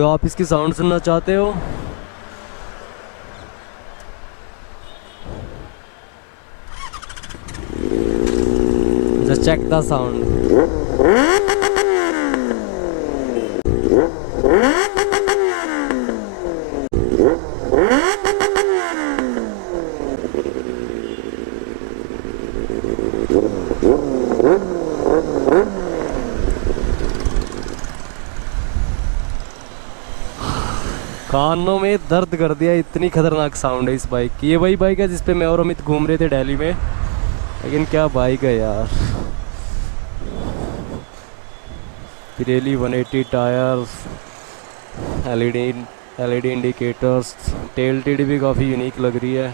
तो आप इसकी साउंड सुनना चाहते हो? Just check the sound. कानों में दर्द कर दिया, इतनी खतरनाक साउंड है इस बाइक की। ये वही बाइक है जिस पे मैं और अमित घूम रहे थे दिल्ली में, लेकिन क्या बाइक है यार। Pirelli 180 tyres, LED indicators, tail टीडी भी काफ़ी यूनिक लग रही है।